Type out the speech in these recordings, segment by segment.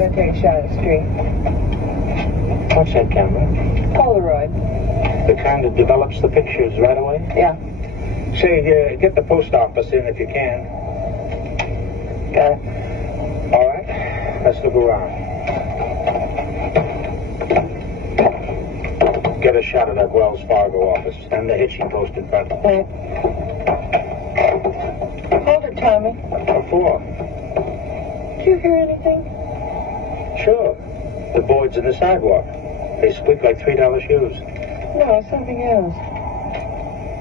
going to take a shot at the street. What's that camera? Polaroid. The kind that develops the pictures right away? Yeah. Say, get the post office in if you can. Got it. All right, let's look around. Get a shot of that Wells Fargo office and the hitching post in front. Right. Hold it, Tommy. What for? Did you hear anything? Sure. The boards in the sidewalk. They squeak like $3 shoes. No, something else.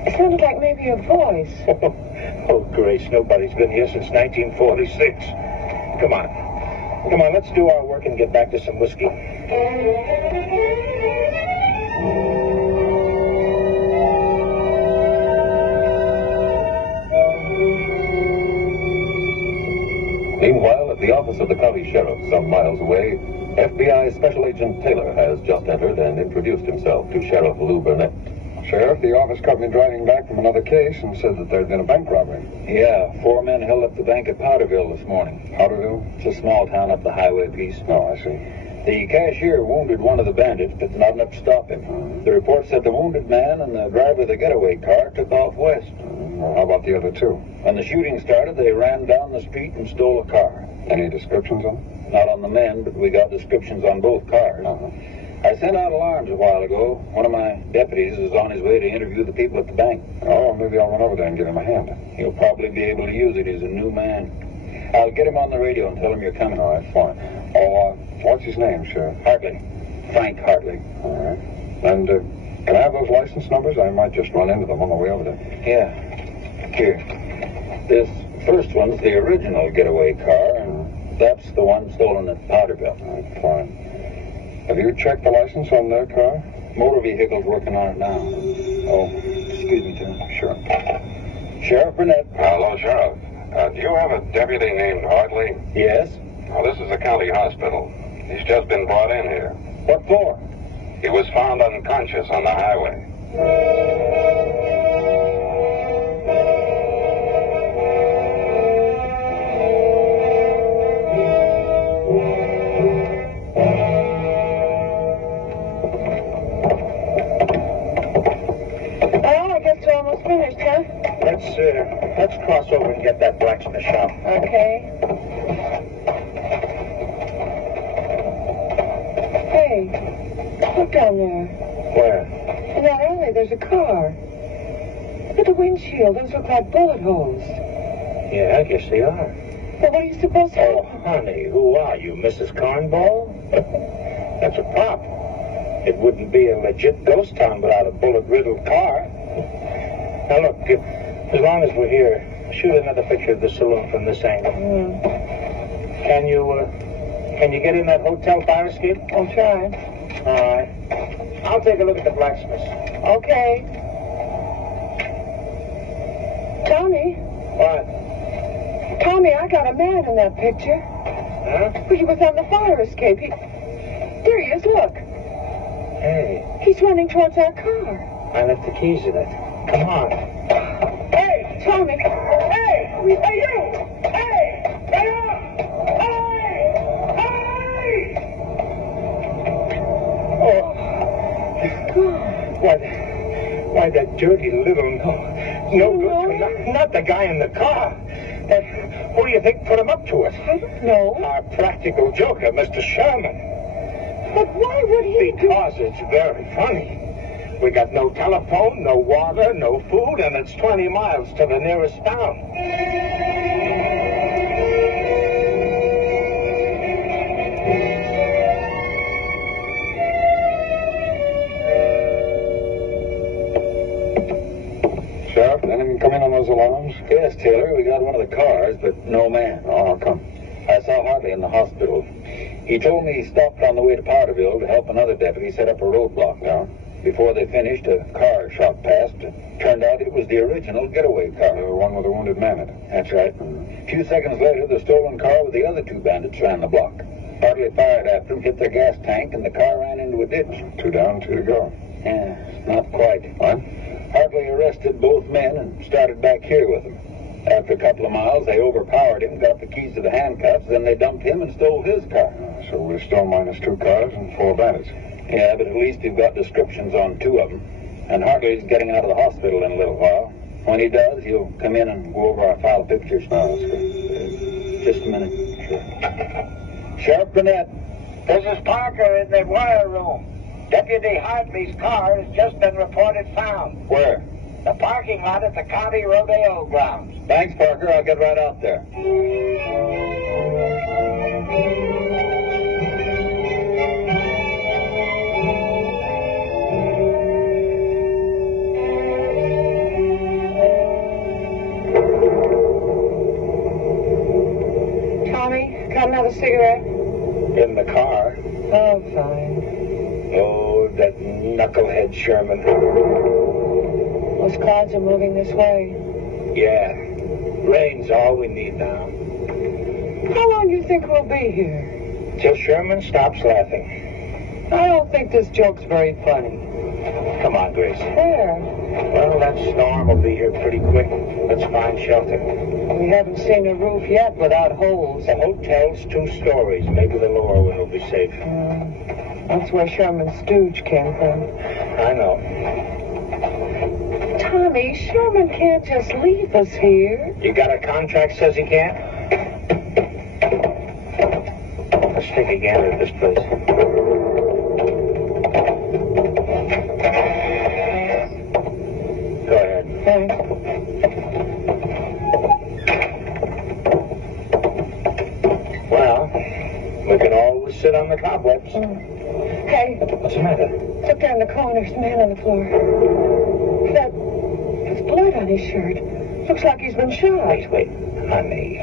It sounded like maybe a voice. Oh, Grace, nobody's been here since 1946. Come on. Come on, let's do our work and get back to some whiskey. Meanwhile, at the office of the county sheriff, some miles away, FBI Special Agent Taylor has just entered and introduced himself to Sheriff Lou Burnett. Sheriff, the office caught me driving back from another case and said that there'd been a bank robbery. Yeah, 4 men held up the bank at Powderville this morning. Powderville? It's a small town up the highway piece. Oh, I see. The cashier wounded one of the bandits, but not enough to stop him. The report said the wounded man and the driver of the getaway car took off west. Well, how about the other two? When the shooting started, they ran down the street and stole a car. Any descriptions on them? Not on the men, but we got descriptions on both cars. I sent out alarms a while ago. One of my deputies is on his way to interview the people at the bank. Oh, maybe I'll run over there and give him a hand. He'll probably be able to use it. He's a new man. I'll get him on the radio and tell him you're coming. All right, fine. Oh, what's his name, Sheriff? Hartley. Frank Hartley. All right. And can I have those license numbers? I might just run into them on the way over there. Yeah. Here. This first one's the original getaway car, and that's the one stolen at Powderville. All right, fine. Have you checked the license on their car? Motor vehicle's working on it now. Oh, excuse me, Tim. Sure. Sheriff Burnett. Hello, Sheriff. Do you have a deputy named Hartley? Yes? Well, this is the county hospital. He's just been brought in here. What for? He was found unconscious on the highway. Well, I guess we're almost finished, huh? Let's cross over and get that blacksmith shop. Okay. Hey, look down there. Where? In that alley, there's a car. Look at the windshield. Those look like bullet holes. Yeah, I guess they are. Well, what are you supposed to... Oh, honey, who are you, Mrs. Cornball? That's a prop. It wouldn't be a legit ghost town without a bullet-riddled car. Now, look, as long as we're here, shoot another picture of the saloon from this angle. Can you get in that hotel fire escape? I'll try. All right. I'll take a look at the blacksmith. Okay. Tommy, What? Tommy, I got a man in that picture. Huh? He was on the fire escape. There he is, look. Hey, He's running towards our car. I left the keys in it. Come on. Hey, Tommy. Hey! Hey, you! Hey! Get up! Hey! Hey! Oh. Why, that dirty little no good. Not the guy in the car. Who do you think put him up to it? I don't know. Our practical joker, Mr. Sherman. But why would he do... Because it's very funny. We got no telephone, no water, no food, and it's 20 miles to the nearest town. Sheriff, did anything come in on those alarms? Yes, Taylor, we got one of the cars, but no man. Oh, how come? I saw Hartley in the hospital. He told me he stopped on the way to Powderville to help another deputy set up a roadblock. Yeah. Before they finished, a car shot past. It turned out it was the original getaway car. The one with the wounded man in it. That's right. A few seconds later, the stolen car with the other two bandits ran the block. Hartley fired after them, hit their gas tank, and the car ran into a ditch. 2 down, 2 to go. Yeah, not quite. What? Hartley arrested both men and started back here with them. After a couple of miles, they overpowered him, got the keys to the handcuffs, then they dumped him and stole his car. So we're still minus 2 cars and 4 bandits. Yeah, but at least we've got descriptions on 2 of them. And Hartley's getting out of the hospital in a little while. When he does, he'll come in and go over our file pictures. Oh, that's good. Just a minute. Sure. Sheriff Burnett. This is Parker in the wire room. Deputy Hartley's car has just been reported found. Where? The parking lot at the county rodeo grounds. Thanks, Parker. I'll get right out there. Tommy, got another cigarette? In the car. Oh, fine. Oh, that knucklehead Sherman. Those clouds are moving this way. Yeah. Rain's all we need now. How long do you think we'll be here? Till Sherman stops laughing. I don't think this joke's very funny. Come on, Grace. Where? Well, that storm will be here pretty quick. Let's find shelter. We haven't seen a roof yet without holes. The hotel's 2 stories. Maybe the lower one will be safe. That's where Sherman's stooge came from. I know. Tommy, Sherman can't just leave us here. You got a contract says he can't? Let's take a gander at this place. Go ahead. Thanks. Well, we can always sit on the cobwebs. Hey, What's the matter? look down the corner. There's a man on the floor. There's blood on his shirt. Looks like he's been shot. Wait. Honey,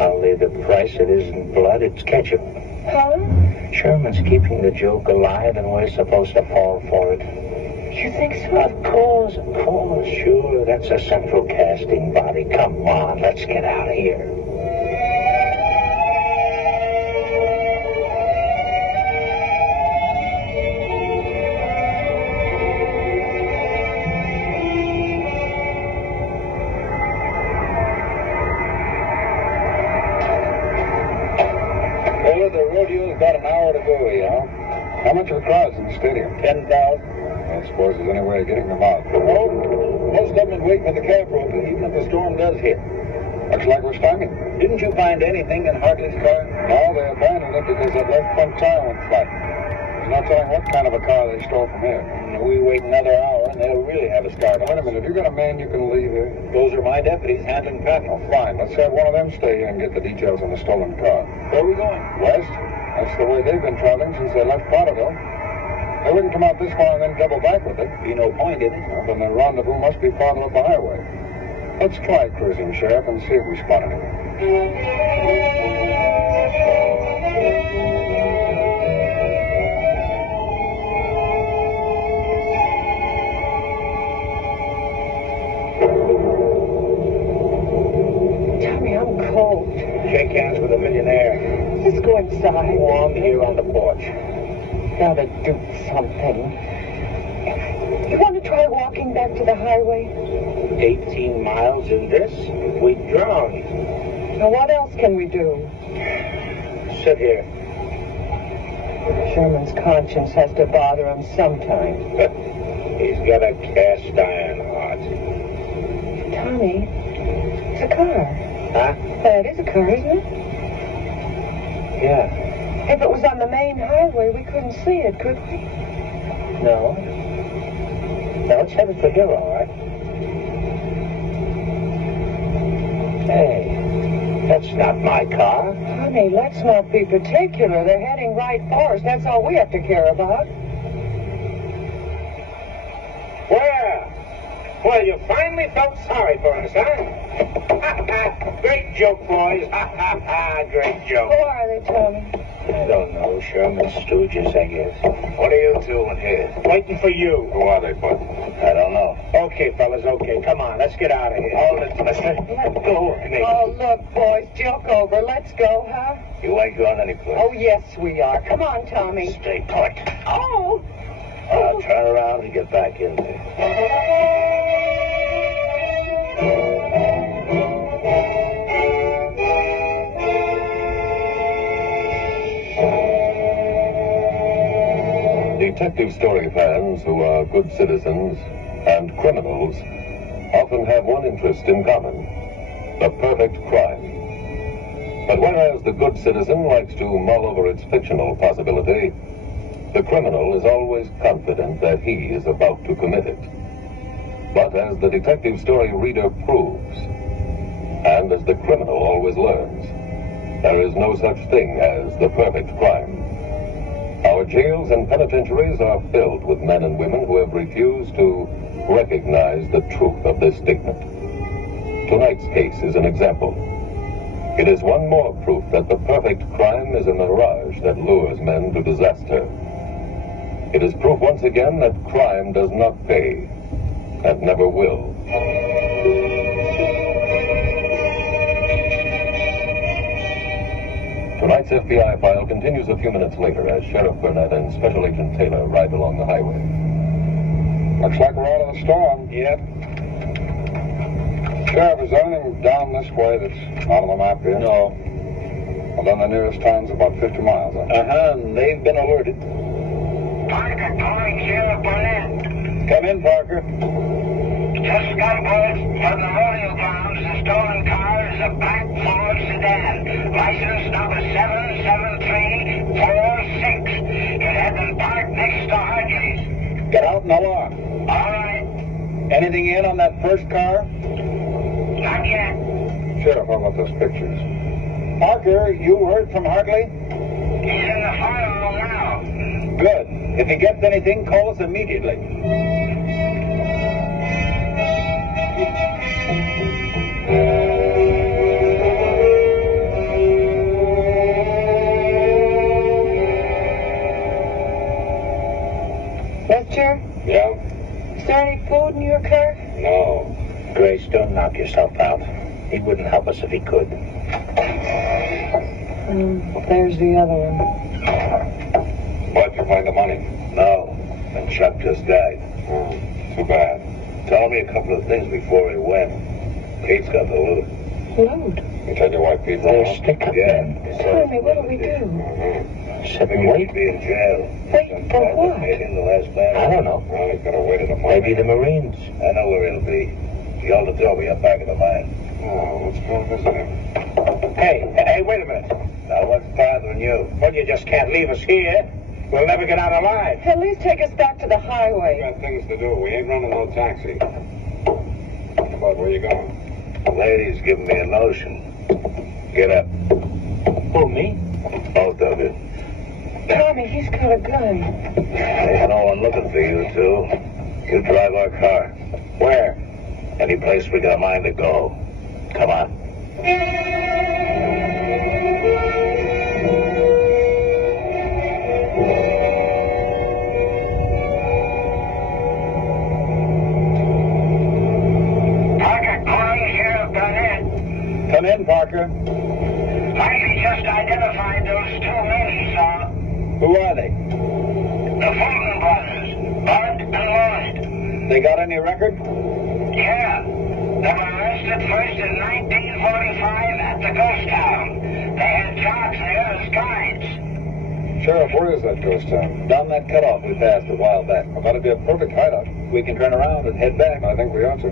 I'll lay the price. It isn't blood, it's ketchup. Huh? Sherman's keeping the joke alive, and we're supposed to fall for it. You think so? Of course. Sure, that's a central casting body. Come on, let's get out of here. Well, the rodeo's got an hour to go, y'all. How much are the crowds in the stadium? 10,000. I don't suppose there's any way of getting them out. Oh, most of them been waiting at the cab road, even if the storm does hit. Looks like we're stymied. Didn't you find anything in Hartley's car? No, they abandoned it because that left front tire went flat. There's no telling what kind of a car they stole from here. And we wait another hour, and they'll really have a start on Wait a us. minute, have you got a man you can leave here? Those are my deputies handling Oh, traffic. fine. Let's have one of them stay here and get the details on the stolen car. Where are we going? West? That's the way they've been traveling since they left Prodigal. They wouldn't come out this far and then double back with it. Be no point in it. Well, then the rendezvous must be farther up the highway. Let's try cruising, Sheriff, and see if we spot anything. Tommy, I'm cold. Shake hands with a millionaire. Let's go inside. Warm here on the porch. Gotta do something. You want to try walking back to the highway? 18 miles in this, we drown. Now, what else can we do? Sit here. Sherman's conscience has to bother him sometime. He's got a cast iron heart. Tommy, it's a car. Huh? That is a car, isn't it? Yeah. If it was on the main highway, we couldn't see it, could we? No. No, it's headed for here, all right. Hey, that's not my car. Honey, let's not be particular. They're heading right for us. That's all we have to care about. Where? Well, you finally felt sorry for us, huh? Great joke, boys. Great Who joke. are they, Tommy? I don't know. Sherman's stooges, I guess. What are you doing here? Waiting for you. Who are they, Bud? I don't know. Okay, fellas, okay. Come on, let's get out of here. Hold it, mister. Let go of me. Oh, look, boys, joke over. Let's go, huh? You ain't going anyplace. Oh, yes, we are. Come on, Tommy. Stay put. Oh! Now turn around and get back in there. Detective story fans who are good citizens and criminals often have one interest in common: the perfect crime. But whereas the good citizen likes to mull over its fictional possibility, the criminal is always confident that he is about to commit it. But as the detective story reader proves, and as the criminal always learns, there is no such thing as the perfect crime. Our jails and penitentiaries are filled with men and women who have refused to recognize the truth of this statement. Tonight's case is an example. It is one more proof that the perfect crime is a mirage that lures men to disaster. It is proof once again that crime does not pay, and never will. Tonight's FBI file continues a few minutes later as Sheriff Burnett and Special Agent Taylor ride along the highway. Looks like we're out of the storm. Yep. Sheriff, is there anything down this way that's not on the map here? No. Well, then the nearest town's about 50 miles. And they've been alerted. Parker calling Sheriff Burnett. Come in, Parker. Just got word from the rodeo grounds. The stolen car is a black Ford sedan. License number 77346. It had been parked next to Hartley's. Get out and alarm. All right. Anything in on that first car? Not yet. Sheriff, how about those pictures? Parker, you heard from Hartley? He's in the fire room now. Good. If he gets anything, call us immediately. Mister, Yeah? is there any food in your car? No. Grace, don't knock yourself out. He wouldn't help us if he could. There's the other one. Why'd you find the money? No. And Chuck just died. Too bad. Told me a couple of things before he went. Kate's got the loot. Load. You tell your wife Pete They're wrong? sticking. Yeah. Tommy, what do we do? Sit and wait. Be in jail. Wait for what? In the last man. I don't know. Well, he's gonna wait in the morning. Maybe the Marines. I know where it'll be. The old Adobe up back of the line. Oh, let's go visit him. Hey, wait a minute. Now, what's bothering you? Well, you just can't leave us here. We'll never get out alive. At least take us back to the We highway. got things to do. We ain't running no taxi. But where you going? The lady's giving me a notion. Get up. Who, me? Both of you. Tommy, he's got a gun. There's no one looking for you two. You drive our car. Where? Any place we got a mind to go. Come on. Parker calling Sheriff Burnett. Come in, Parker. Hartley just identified those two men he saw. Who are they? The Fulton brothers, Bud and Lloyd. They got any record? Yeah. They were arrested first in 1945 at the ghost town. They had jobs there as guides. Sheriff, where is that ghost town? Down that cutoff we passed a while back. Well, that'd be a perfect hideout. We can turn around and head back. I think we ought to.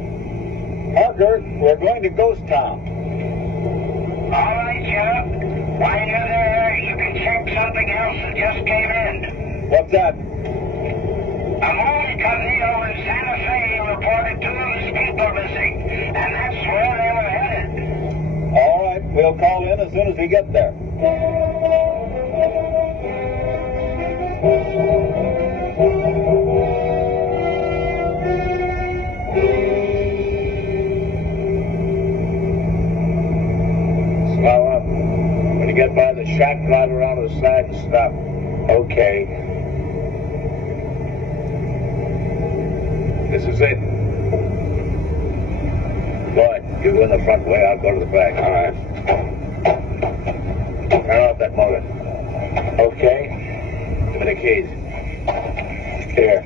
Parker, we're going to Ghost Town. All right, Sheriff. While you're there, you can check something else that just came in. What's that? A movie company over in Santa Fe reported two of his people missing, and that's where they were headed. All right, we'll call in as soon as we get there. Slow up. When you get by the shack, drive around to the side and stop. Okay. This is it. Lloyd, you go in the front way, I'll go to the back. All right. Turn off that motor. Okay. Give me the keys. Here.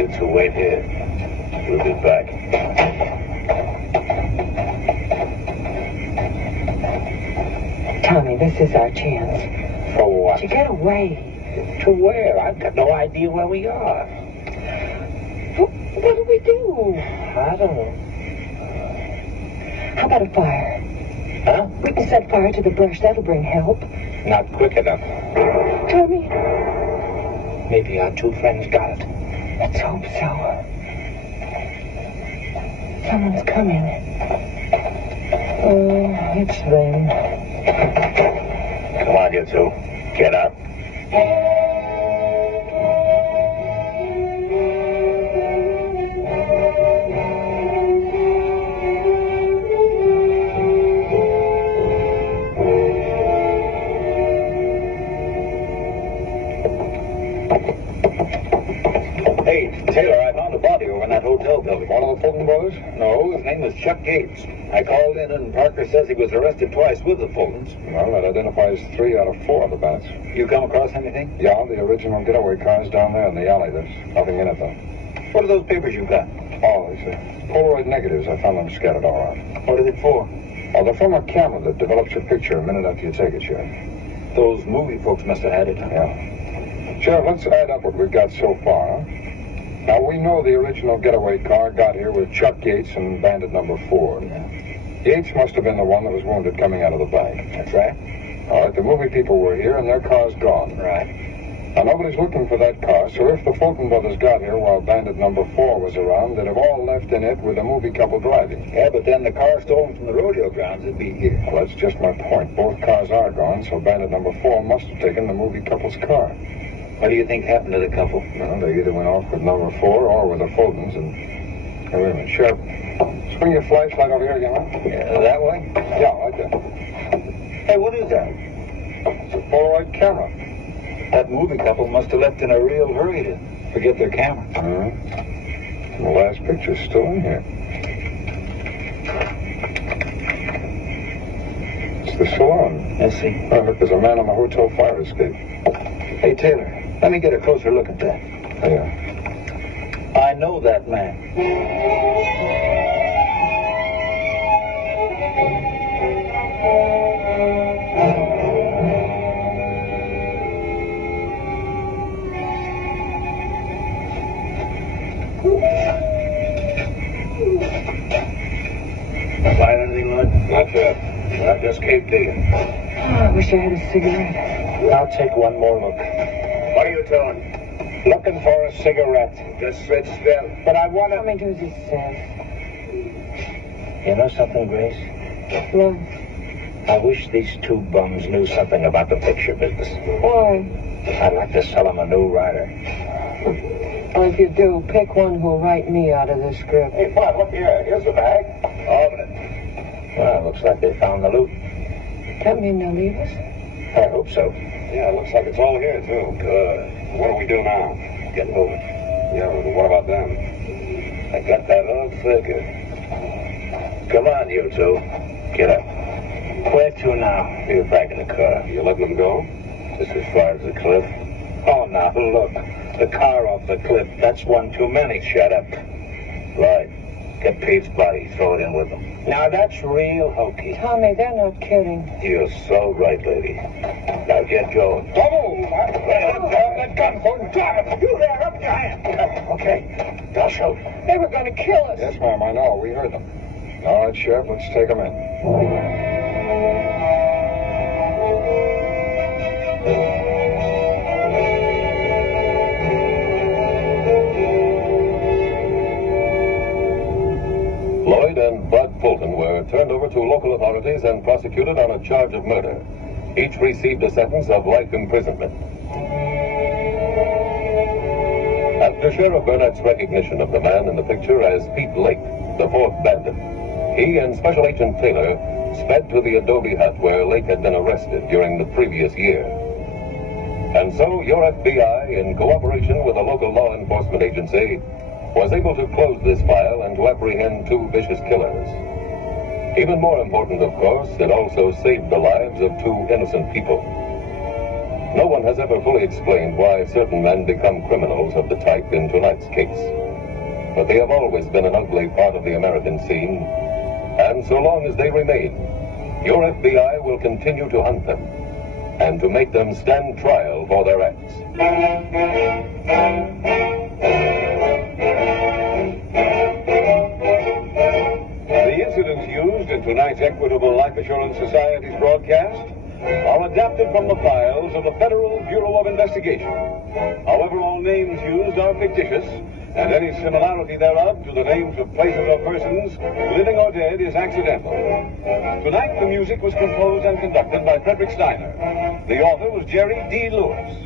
You two wait here. We'll be back. Tommy, this is our chance. For what? To get away. To where? I've got no idea where we are. What do we do? I don't know. How about a fire? Huh? We can set fire to the brush. That'll bring help. Not quick enough. Tommy? Maybe our two friends got it. Let's hope so. Someone's coming. Oh, it's them. Come on, you two. Get up. Hey, Taylor, I found a body over in that hotel building. One of the Fulton brothers? No, his name was Chuck Gates. I called in and Parker says he was arrested twice with the Fultons. Well, that identifies 3 out of 4 of the Bennetts. You come across anything? Yeah, the original getaway car's down there in the alley. There's nothing in it, though. What are those papers you got? Oh, they say Polaroid negatives. I found them scattered all around. What is it for? Oh, they're from a camera that develops your picture a minute after you take it, Sheriff. Those movie folks must have had it. Yeah. Sheriff, let's add up what we've got so far, huh? Now, we know the original getaway car got here with Chuck Gates and bandit number 4. Yeah. Gates must have been the one that was wounded coming out of the bank. That's right. All right, the movie people were here and their car's gone. Right. Now, nobody's looking for that car, so if the Fulton brothers got here while bandit number 4 was around, they'd have all left in it with a movie couple driving. Yeah, but then the car stolen from the rodeo grounds would be here. Well, that's just my point. Both cars are gone, so bandit number 4 must have taken the movie couple's car. What do you think happened to the couple? Well, they either went off with number 4 or with the Fultons, and... Hey, wait a minute, Sheriff. Swing your flashlight over here again, huh? Yeah, that way? Yeah, like that. Hey, what is that? It's a Polaroid camera. That movie couple must have left in a real hurry to forget their camera. The last picture's still in here. It's the salon. Let's see. Oh, look, there's a man on the hotel fire escape. Hey, Taylor, let me get a closer look at that. Yeah. I know that man. Find anything, Lud? Not yet. I just came digging. Oh, I wish I had a cigarette. I'll take one more look. What are you doing? Looking for a cigarette. Just sit still. But I want to... Coming to his self. You know something, Grace? What? I wish these two bums knew something about the picture business. Why? I'd like to sell them a new rider. Well, if you do, pick one who'll write me out of this script. Hey, Bud, look here. Here's the bag. Open it. Well, looks like they found the loot. That mean they'll leave us? I hope so. Yeah, it looks like it's all here, too. Good. What do we do now? Get moving. Yeah, but what about them? I got that all figured. Come on, you two. Get up. Where to now? You're back in the car. You letting them go? Just as far as the cliff. Oh, now, look. The car off the cliff. That's one too many. Shut up. Right. Get Pete's body. Throw it in with them. Now, that's real hokey. Tommy, they're not kidding. You're so right, lady. Now, get going. That gun, Fulton. Drop it. You there, up your hand. Okay. I'll show you. They were going to kill us. Yes, ma'am, I know. We heard them. All right, Sheriff, let's take them in. Lloyd and Bud Fulton were turned over to local authorities and prosecuted on a charge of murder. Each received a sentence of life imprisonment. After Sheriff Burnett's recognition of the man in the picture as Pete Lake, the fourth bandit, he and Special Agent Taylor sped to the adobe hut where Lake had been arrested during the previous year. And so your FBI, in cooperation with a local law enforcement agency, was able to close this file and to apprehend two vicious killers. Even more important, of course, it also saved the lives of two innocent people. No one has ever fully explained why certain men become criminals of the type in tonight's case. But they have always been an ugly part of the American scene, and so long as they remain, your FBI will continue to hunt them and to make them stand trial for their acts. The incidents used in tonight's Equitable Life Assurance Society's broadcast are adapted from the files of the Federal Bureau of Investigation. However, all names used are fictitious, and any similarity thereof to the names of places or persons, living or dead, is accidental. Tonight, the music was composed and conducted by Frederick Steiner. The author was Jerry D. Lewis.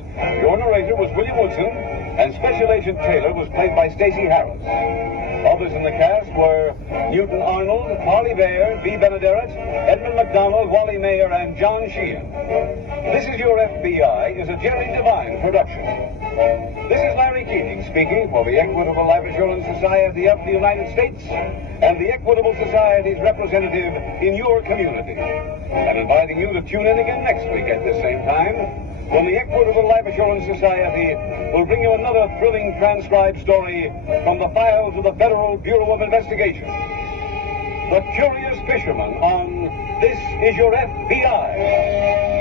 Your narrator was William Woodson, and Special Agent Taylor was played by Stacy Harris. Others in the cast were Newton Arnold, Harley Bear, B. Benaderet, Edmund McDonald, Wally Mayer, and John Sheehan. This Is Your FBI is a Jerry Devine production. This is Larry Keating speaking for the Equitable Life Assurance Society of the United States and the Equitable Society's representative in your community, and inviting you to tune in again next week at this same time when the Equitable Life Assurance Society will bring you another thrilling transcribed story from the files of the Federal Bureau of Investigation. The Curious Fisherman on This Is Your FBI.